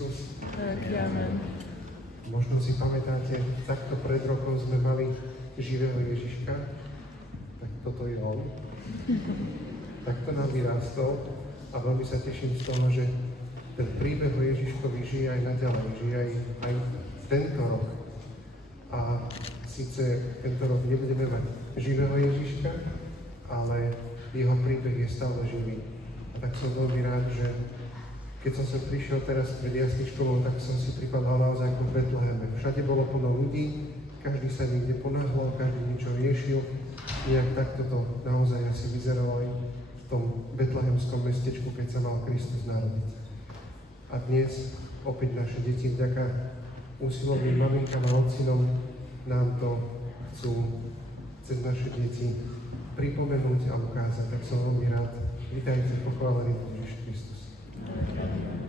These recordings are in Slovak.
Kristus. Amen. Možno si pamätáte, takto pred rokom sme mali živého Ježiška, tak toto je on. Takto nám vyrástol a veľmi sa teším z toho, že ten príbeh o Ježiškovi žije aj naďalej, žije aj tento rok. A síce tento rok nebudeme mať živého Ježiška, ale jeho príbeh je stále živý. A tak som veľmi rád, že keď som sem prišiel teraz pred jasličkovou, tak som si pripadal naozaj ako v Betleheme. Všade bolo plno ľudí, každý sa niekde ponáhľal, každý niečo riešil. Nejak takto to naozaj asi vyzeralo aj v tom betlehemskom mestečku, keď sa mal Kristus narodiť. A dnes opäť naše deti vďaka úsilovým maminkám a otcinom nám to chcú cez naše deti pripomenúť a ukázať. Tak som veľmi rád. Vítajte, pochválený Ježiš Kristus. Thank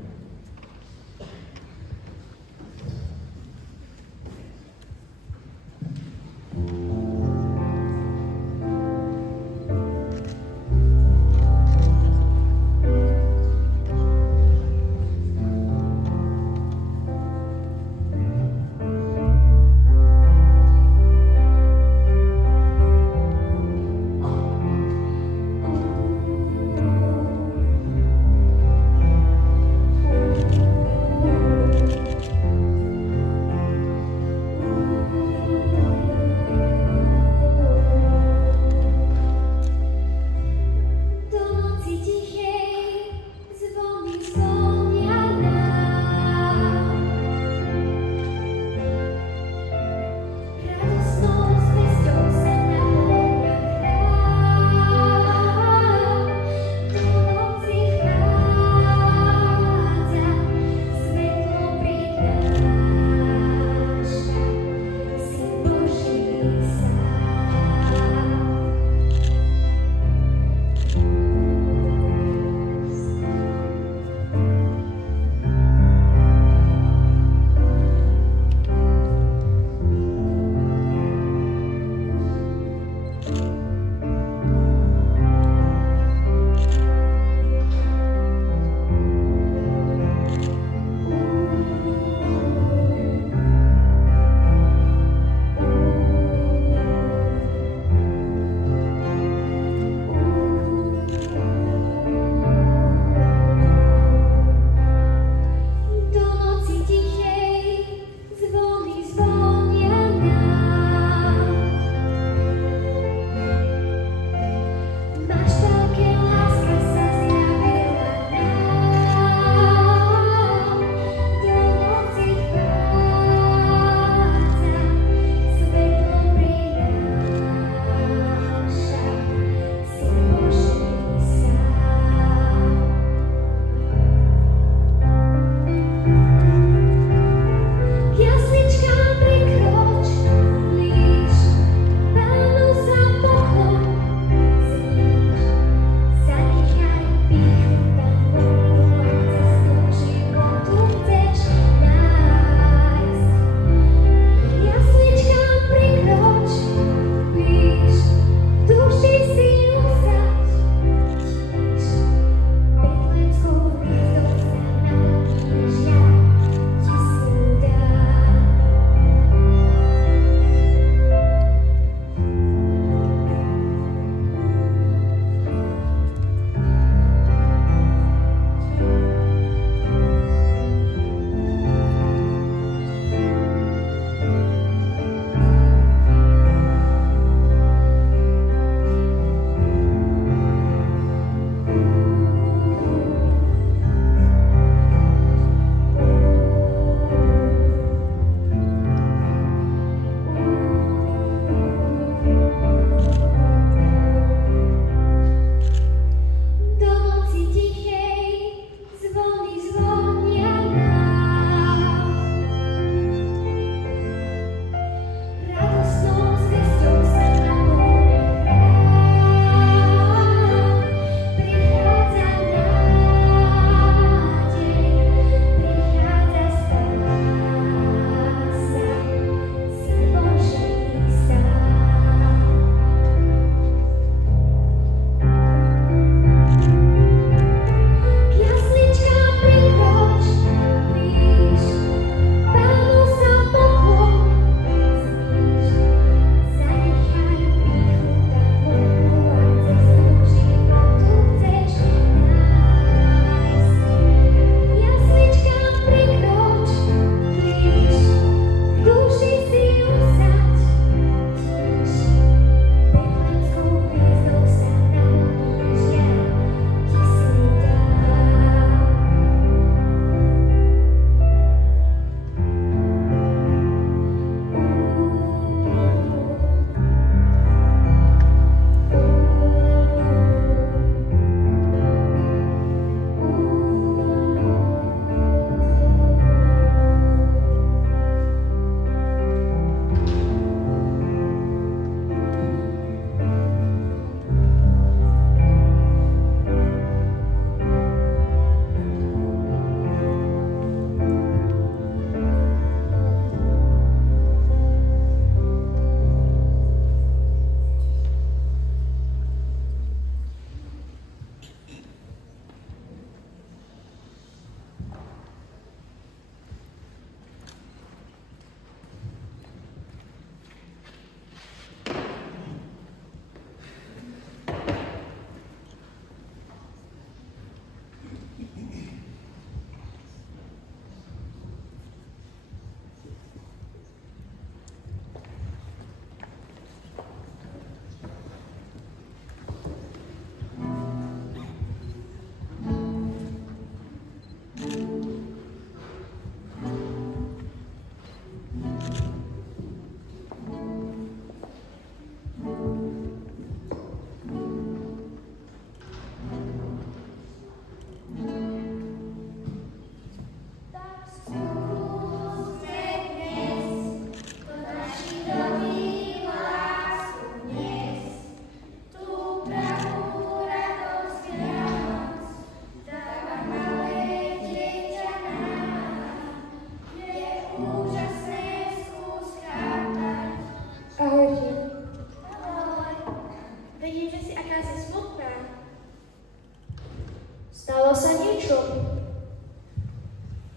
Stalo sa niečo?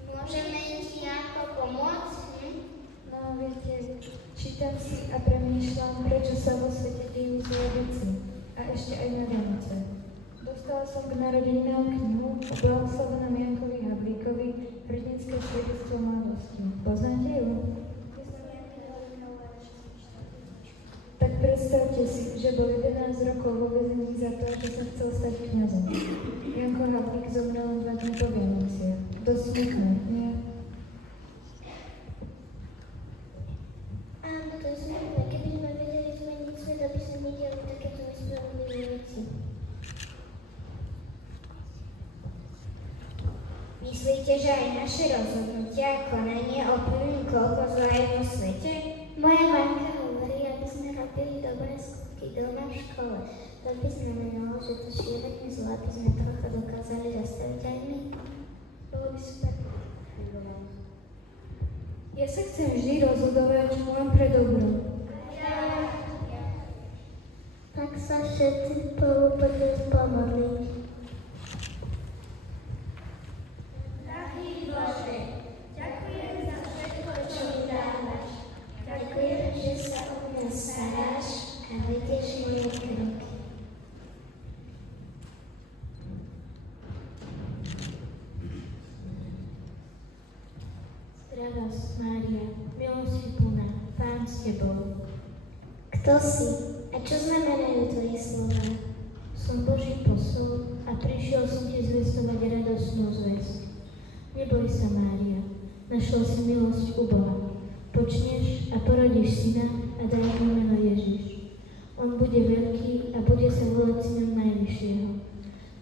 Môžeme ti ako pomôcť? No, viete, čítam si a premýšľam, prečo sa vo svete dejú zlé veci. A ešte aj na Vianoce. Dostala som k narodeninám knihu o blahoslavenom Jankovi Havlíkovi Hrdinské svedectvo mladosti. Poznáte ju? Tak predstavte si, že bol 11 rokov vo väzení za to, že sa chcel stať kňazom. Janko Havlík zomrel len 2 dní po Vianociach. Dosť smutné, nie? Áno, to je smutné. Keby sme vedeli zmeniť svet, aby sa nediali takéto nespravodlivé veci. Myslíte, že aj naše rozhodnutia a konanie ovplyvňujú koľko zla je vo svete? Moja mamka hovorí, aby sme robili dobré skutky doma v škole. To by znamenalo, že to šírenie zla by sme trocha dokázali zastaviť aj my. Bolo by super. Ja sa chcem vždy rozhodovať len pre dobro. Tak sa všetci spolu poďme pomodliť. Drahý Bože, ďakujem za všetko, čo mi dávaš. Ďakujem, že sa o mňa staráš a vedieš moje kroky. Zdravá Mária, milosti plná, Pán s tebou. Kto si a čo znamenajú tvoje slova? Som Boží posol a prišiel som ti zvestovať radosnú zvesť. Neboj sa, Mária, našla si milosť u Boha. Počneš a porodíš syna a daj mu meno Ježiš. On bude veľký a bude sa volať synom Najvyššieho.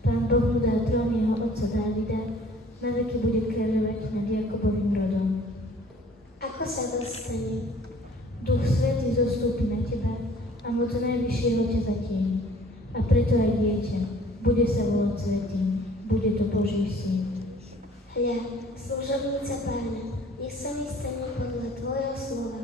Pán Boh mu dá trón jeho otca Dávida, na veky bude kráľovať nad Jakobovým rodom. Ako sa dostane? Duch Svätý zostúpi na teba a moc Najvyššieho ťa zatieni. A preto aj dieťa bude sa volať Svätým, bude to Boží syn. Hľa, služobnica Pána, nech sa mi stane podľa tvojho slova.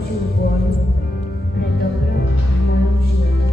Božiu vôľu pre dobro v mojom živote.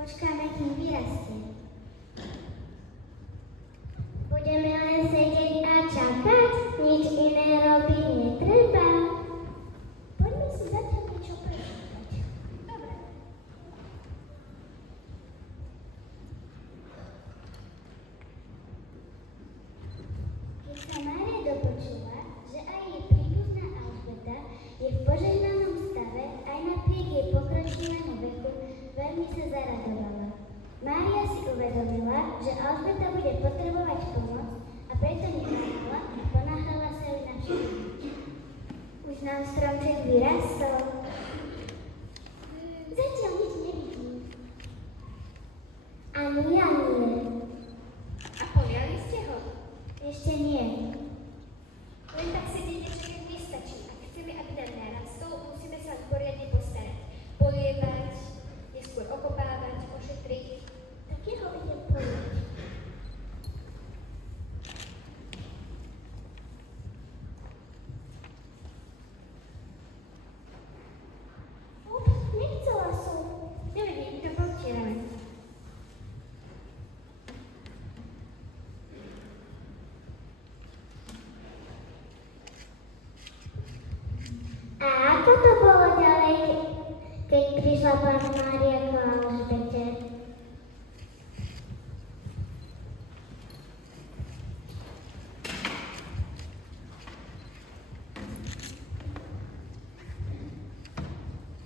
Počkáme, kým vyrastie. Budeme len sedieť a čakať, nič iné robiť netreba. Poďme si zatiaľ niečo prečítať. Dobre. Keď sa Mária dopočula, že aj jej príbuzná Alžbeta je v požehnanom stave, aj napriek jej pokročilému veku, veľmi sa zaradovala. Mária si uvedomila, že Alžbeta bude potrebovať pomoc a preto neváhala a ponáhľala sa ju navštíviť. Už nám stromček vyrastol. Zatiaľ nič nevidím. Ani ja nie. A poliali ste ho? Ešte nie. Len tak sedieť čakať nestačí. Ak chceme, aby nám narastol, musíme sa poriadne postarať. Polievať, neskôr okopávať, ošetriť. Tak jeho idem povedať. Nechcela som. Nevidím, to potierame. A ako to bolo ďalej, keď prišla Panna Mária k Alžbete?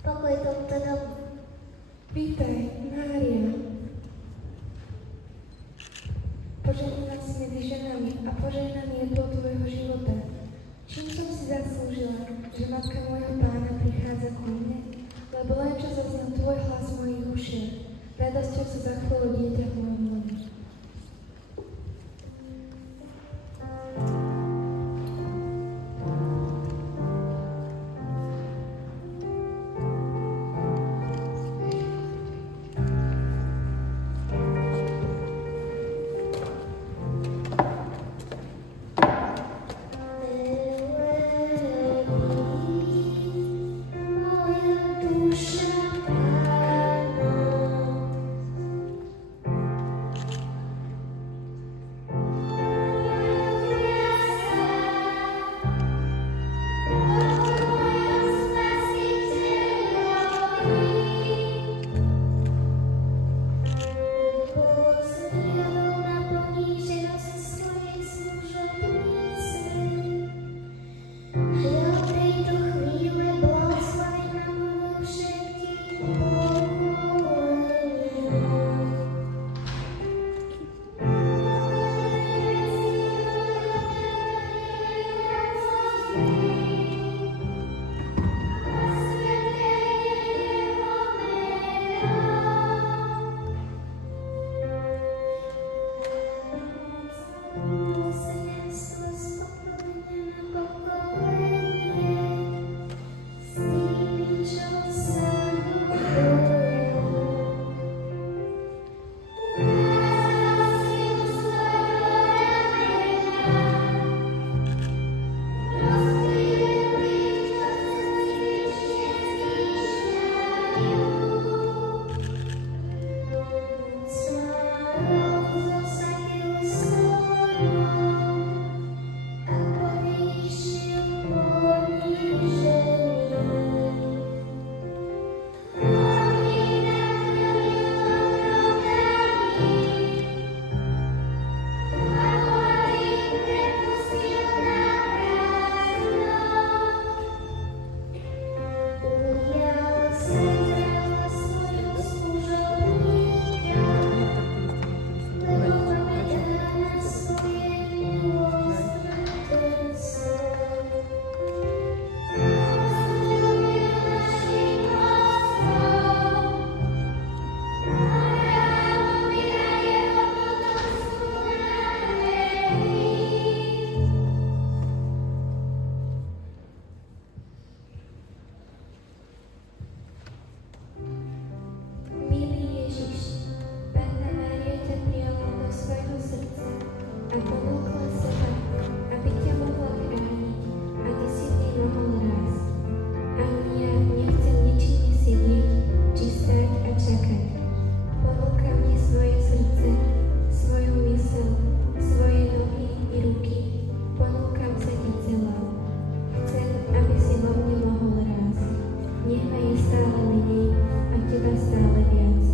Pokoj tohto domu. Vítaj, Mária. Požehnaná si medzi ženami a požehnaný je plod tvojho života. Čím som si zaslúžila, že matka môjho pána prichádza ku mne? Lebo len čo zaznel tvoj hlas v mojich ušiach, radosťou sa zachvelo dieťa v mojom lone. je stále menej a teba stále viac.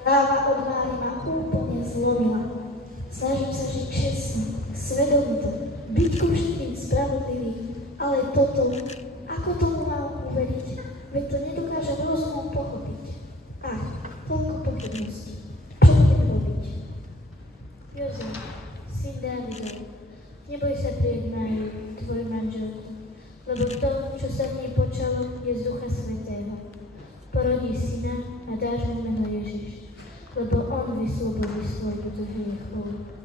Práva od Mári ma úplne zlomila. Snažím sa žiť čestne, svedomito, byť ku všetkým spravodlivý, ale toto, ako tomu mám uveriť, veď to nedokážem rozumom pochopiť. Koľko pochybností. Čo budem robiť? Jozef, syn Dávidov, neboj sa prijať Máriu, tvoj manželku, lebo to, čo sa v nej počalo, je z Ducha Svätého. Porodí syna a dáš mu meno Ježiš, lebo on vyslobodí svoj ľud z hriechov.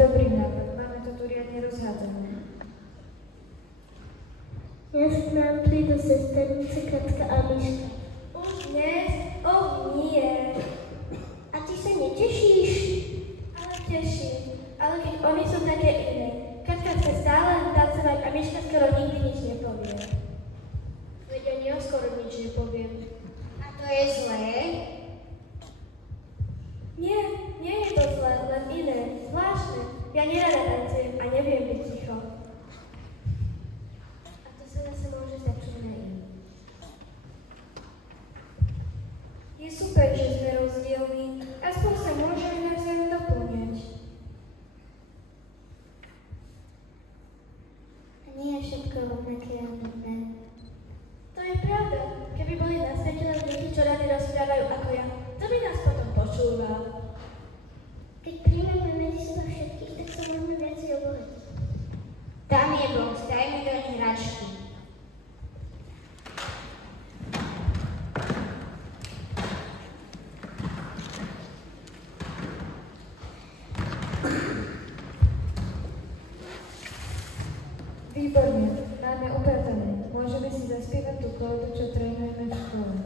dobrý nápad. Máme to tu riadne rozhádzané. Dnes k nám prídu sesternice Katka a Miška. Už dnes? Nie. A ty sa netešíš? Ale teším. Ale keď oni sú také iné. Katka chce stále len tancovať a Miška skoro nikdy nič nepovie. Veď ani ja skoro nič nepoviem. A to je zlé? Nie, nie je to zlé, len iné, zvláštne. Ja nerada tancujem a neviem byť ticho. A to sa zase môže začať na iný. Je super, že sme rozdielní. Aspoň sa môžeme navzájom doplňať. A nie je všetko rovnaké a nudné. To je pravda. Keby boli na svete len ľudí, čo radi rozprávajú ako ja, to by nás potom počúval. Keď príjmeme medzi seba všetkých, tak sa môžeme viacej obohatiť. Tam je box, dajme do nich hračky. Výborne, máme upratané. Môžeme si zaspievať tú kódu, čo trénujeme v škole.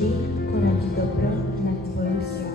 vždy konať dobro na tvoju slávu.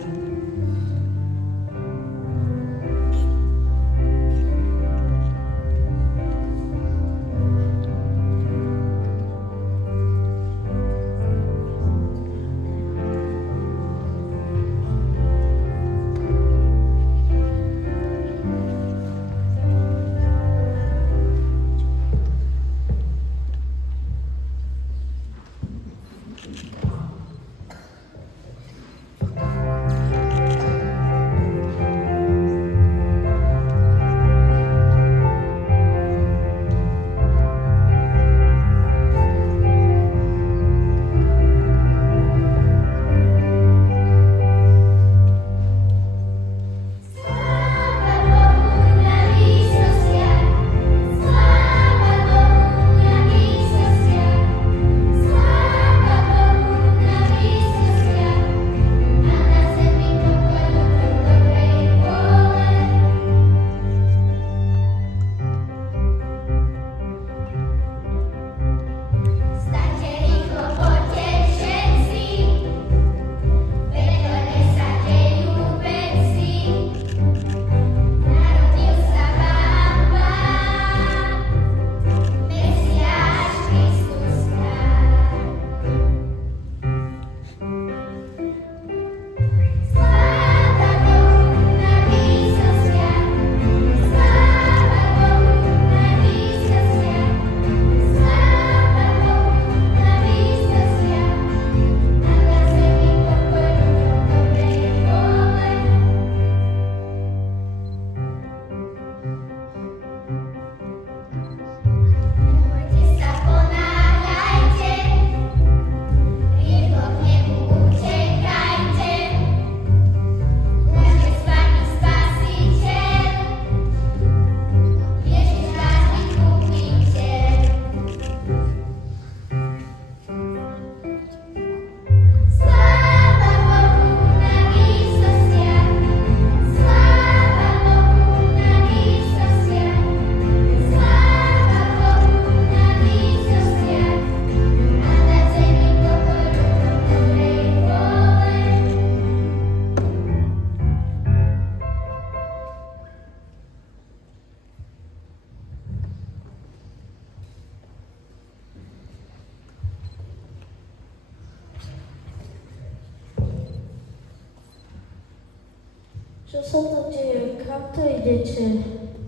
Čo sa to deje? Kam to idete?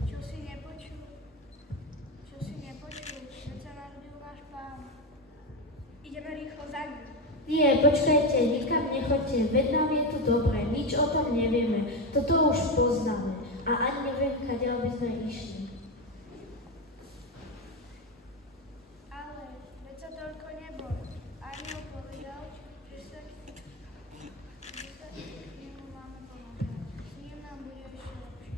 Čo si nepočul? Veď sa narodil váš pán. Ideme rýchlo za ním. Nie, počkajte, nikam nechoďte, veď nám je tu dobre, nič o tom nevieme, toto už poznáme a ani neviem, kadiaľ by sme išli. Ale veď sa toľko neboj. Aniel povedal, že sa k nemu máme pomáhať. S ním nám bude ešte lepšie.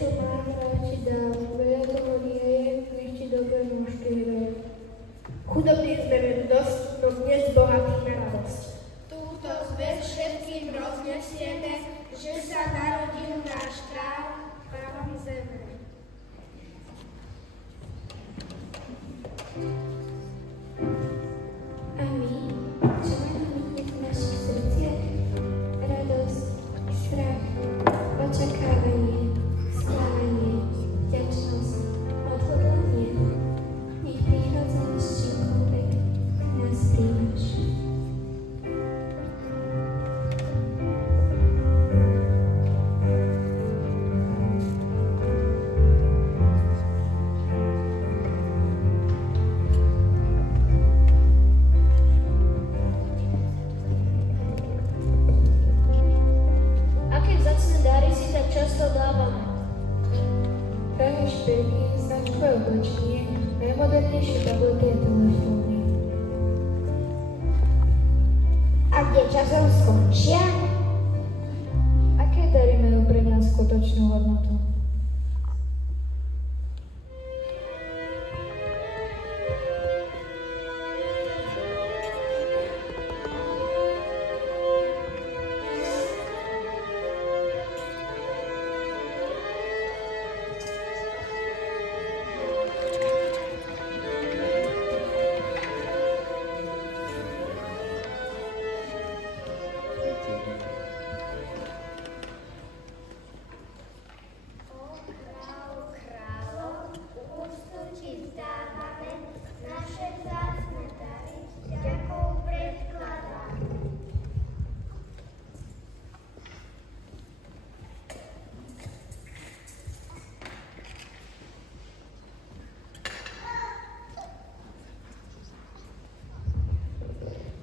čo mám, rád ti dám, veľa toho nie je, nech ti dobre nôžky hrajú. Chudobní sme veru dosť, no dnes bohatí na radosť. Túto zvesť všetkým roznesieme, že sa narodil náš kráľ, Pán zeme. A my, čo máme hneď v našich srdciach? Radosť, strach, očakávanie, slávenie, vďačnosť, odhodlanie. Nech prichádzame s čímkoľvek, nás príjmaš. Aké vzácne dary si tak často dávame? Drahé šperky, značkové oblečenie, najmodernejšie tablety a telefóny. A kde časom skončia? Aké dary majú pre nás skutočnú hodnotu?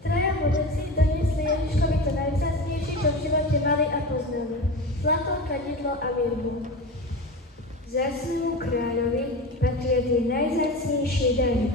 Traja mudrci doniesli Ježiškovi to najvzácnejšie, čo v živote mali a poznali. Zlato, kadidlo a mirhu. Vzácnemu kráľovi patria tie najvzácnejšie dary.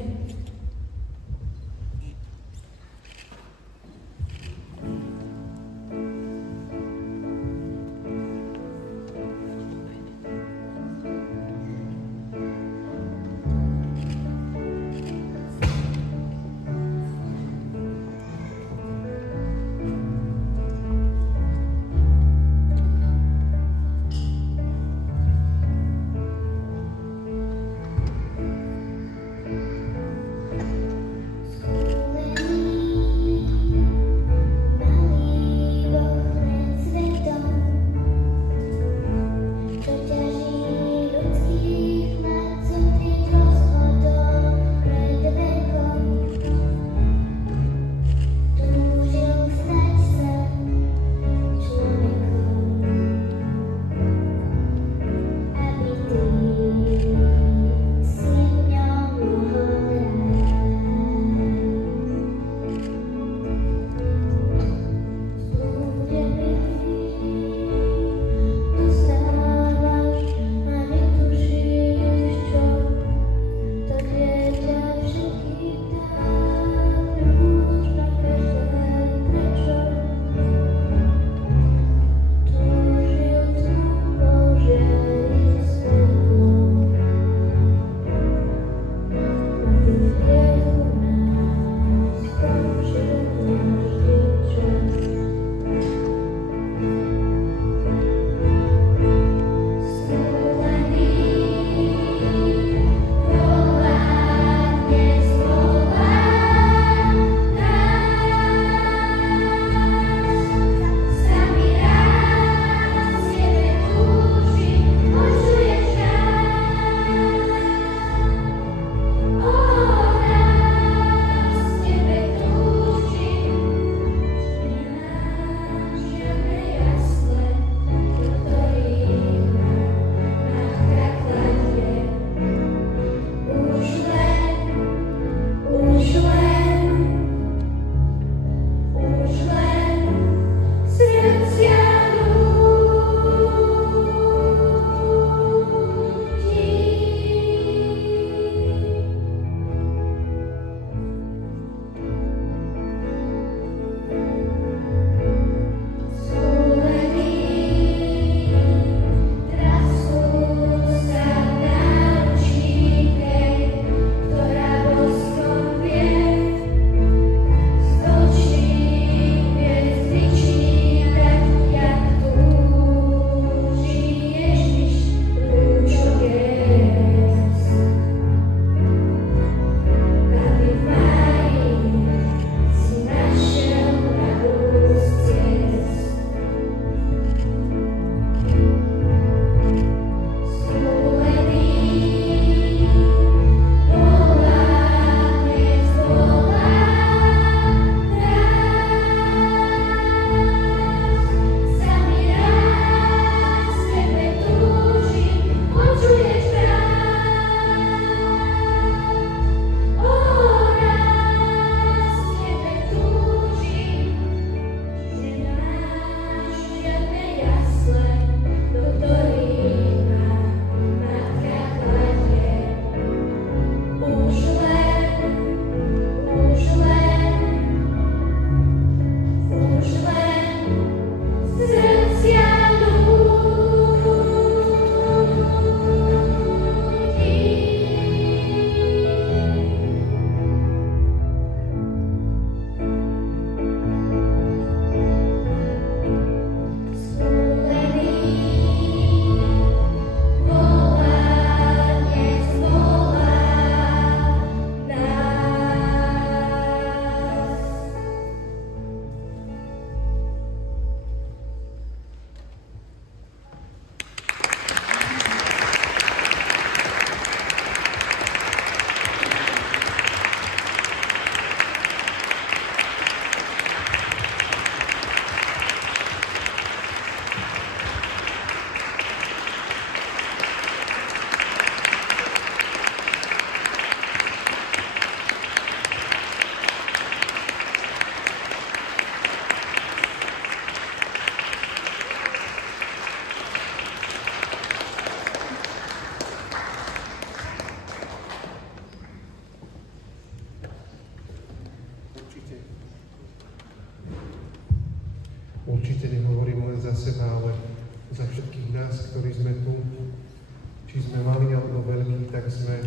tak sme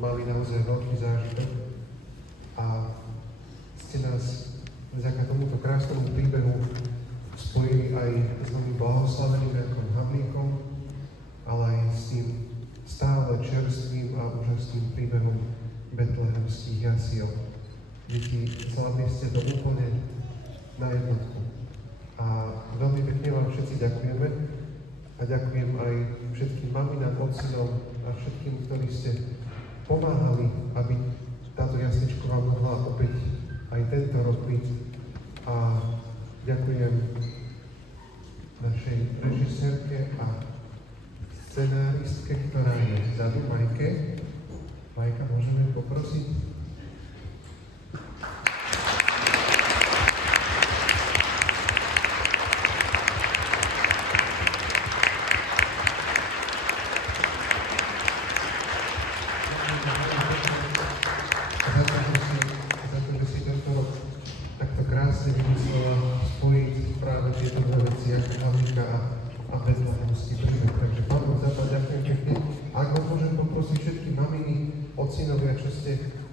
mali naozaj veľký zážitok a ste nás vďaka tomuto krásnemu príbehu spojili aj s novým blahoslaveným Jankom Havlíkom, ale aj s tým stále čerstvým a úžasným príbehom betlehemských jasiel. Deti, zvládli ste to úplne na jednotku. A veľmi pekne vám všetci ďakujeme a ďakujem aj všetkým maminám, otcinom a všetkým, ktorí ste pomáhali, aby táto jasličková mohla opäť aj tento rok byť. A ďakujem našej režisérke a scenáristke, ktorá je vzadu, Majke. Majka, môžeme poprosiť?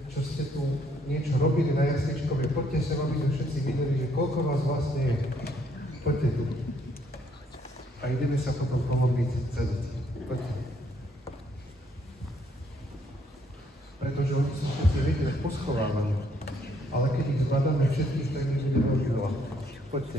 Čo ste tu niečo robili na jasličkovej, poďte sa, aby sme všetci videli, že koľko vás vlastne je. Poďte tu. A ideme sa potom pomodliť za deti. Poďte. Pretože oni sú všetci vedeli poschovávaní. Ale keď ich zbadáme všetkých, tak ich bude veľmi veľa. Poďte.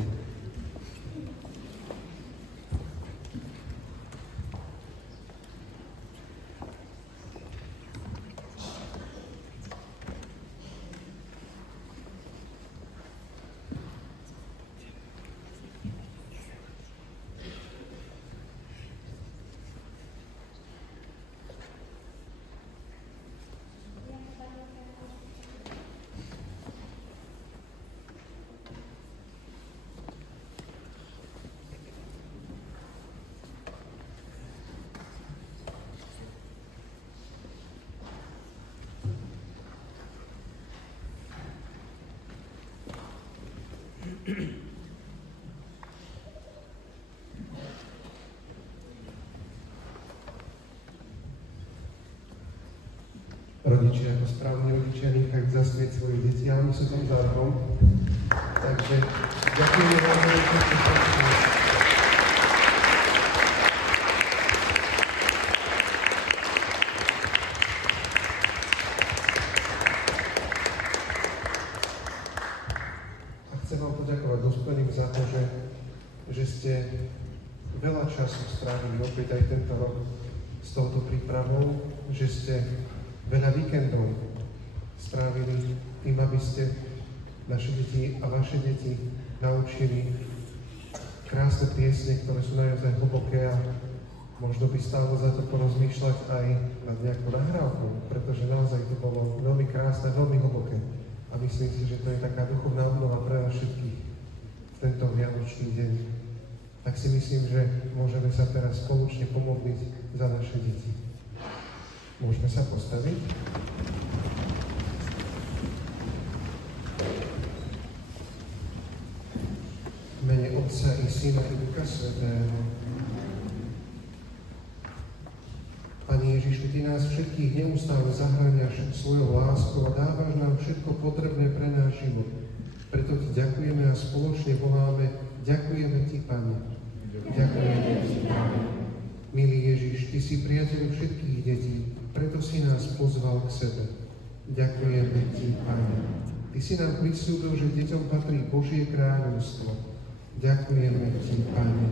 Rodičia, ako správne rodičia, nechajú zasmieť svoje deti, ale my sú tam za rohom. Takže ďakujeme vám za všetko. A chcem vám poďakovať dospelým za to, že ste veľa času strávili opäť aj tento rok s touto prípravou, že ste veľa víkendov strávili tým, aby ste naše deti a vaše deti naučili krásne piesne, ktoré sú naozaj hlboké a možno by stálo za to porozmýšľať aj nad nejakou nahrávkou, pretože naozaj to bolo veľmi krásne, veľmi hlboké. A myslím si, že to je taká duchovná obnova pre nás všetkých v tento vianočný deň. Tak si myslím, že môžeme sa teraz spoločne pomodliť za naše deti. Môžeme sa postaviť. V mene Otca i Syna i Ducha Svätého. Pane Ježišu, Ty nás všetkých neustále zahŕňaš svojou láskou a dávaš nám všetko potrebné pre náš život. Preto Ti ďakujeme a spoločne voláme, ďakujeme Ti, Pane. Ďakujeme Ti, Pane. Milý Ježiš, Ty si priateľ všetkých detí, preto si nás pozval k sebe. Ďakujeme Ti, Pane. Ty si nám prisľúbil, že deťom patrí Božie kráľovstvo. Ďakujeme Ti, Pane.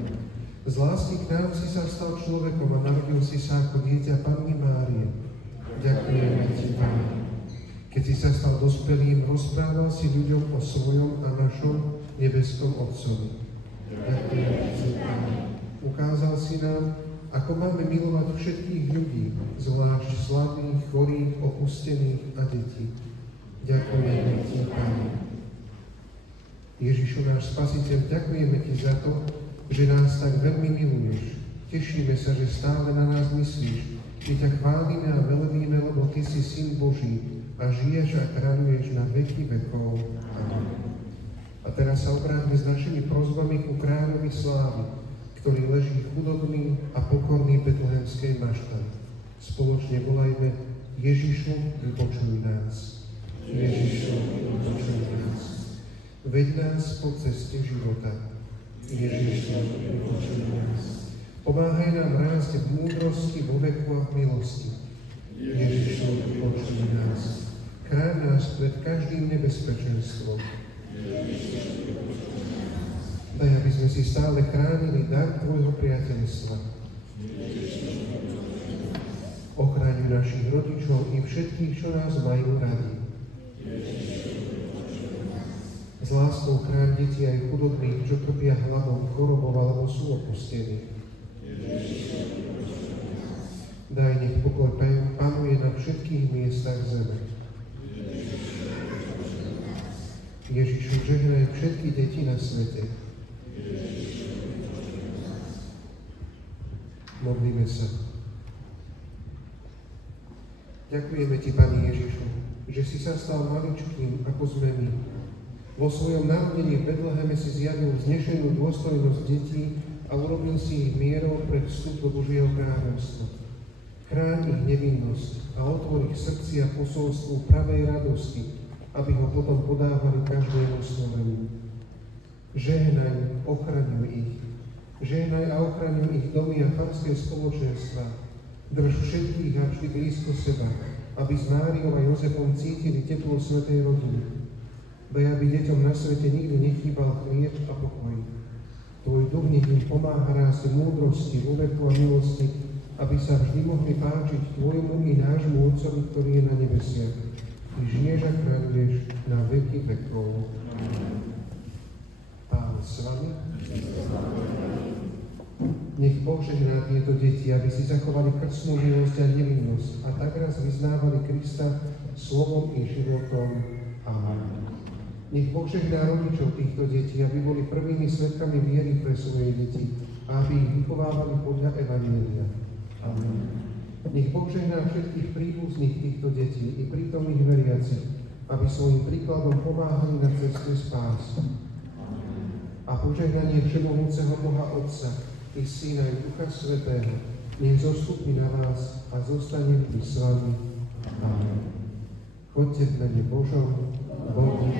Z lásky k nám si sa stal človekom a narodil si sa ako dieťa Panny Márie. Ďakujeme Ti, Pane. Keď si sa stal dospelým, rozprával si ľuďom o svojom a našom nebeskom Otcovi. Ďakujeme Ti, Pane. Ukázal si nám, ako máme milovať všetkých ľudí, zvlášť slabých, chorých, opustených a detí. Ďakujeme Ti, Pane. Ježišu, náš Spasiteľ, ďakujeme Ti za to, že nás tak veľmi miluješ. Tešíme sa, že stále na nás myslíš. My ťa chválime a velebíme, lebo Ty si Syn Boží a žiješ a kráľuješ na veky vekov. Amen. A teraz sa obráťme s našimi prosbami ku kráľovi slávy, ktorý leží chudobný a pokorný v betlehemskej maštali. Spoločne volajme: Ježišu, vypočuj nás. Ježišu, vypočuj nás. Veď nás po ceste života. Ježišu, vypočuj nás. Pomáhaj nám rásť v múdrosti, vo veku a v milosti. Ježišu, vypočuj nás. Chráň nás pred každým nebezpečenstvom. Daj, aby sme si stále chránili dar Tvojho priateľstva. Ochraňuj našich rodičov i všetkých, čo nás majú radi. S láskou chráň deti aj chudobných, čo trpia hladom, chorobou alebo sú opustení. Daj, nech pokoj panuje na všetkých miestach zeme. Ježišu, žehnaj všetky deti na svete. Modlíme sa. Ďakujeme Ti, Pane Ježišu, že si sa stal maličkým, ako sme my. Vo svojom narodení v Betleheme si zjavil vznešenú dôstojnosť detí a urobil si ich mierou pre vstup do Božieho kráľovstva. Chráň ich nevinnosť a otvor ich srdcia posolstvu pravej radosti, aby ho potom podávali každému sloveniu. Žehnaj, ochraňuj ich. Žehnaj a ochraňuj ich domy a farské spoločenstva. Drž všetkých a vždy blízko seba, aby s Máriou a Jozefom cítili teplo svätej rodiny. Daj, aby deťom na svete nikdy nechýbal chlieb a pokoj. Tvoj duch nech im pomáha rásť múdrosti, vo veku a milosti, aby sa vždy mohli páčiť Tvojmu i nášmu Otcovi, ktorý je na nebesiach. Ty žiješ a kráľuješ na veky vekov. Pán s vami. Nech Boh žehná tieto deti, aby si zachovali krstnú milosť a nevinnosť a tak raz vyznávali Krista slovom i životom. Amen. Nech Boh žehná rodičov týchto detí, aby boli prvými svedkami viery pre svoje deti a aby ich vychovávali podľa Evanjelia. Amen. Nech Boh žehná všetkých príbuzných týchto detí i prítomných veriacich, aby svojim príkladom pomáhali na ceste spásy. A požehnanie všemohúceho Boha Otca i Syna i Ducha Svätého nech zostupí na vás a zostane vždy s vami. Amen. Choďte v mene Božom, Bohu.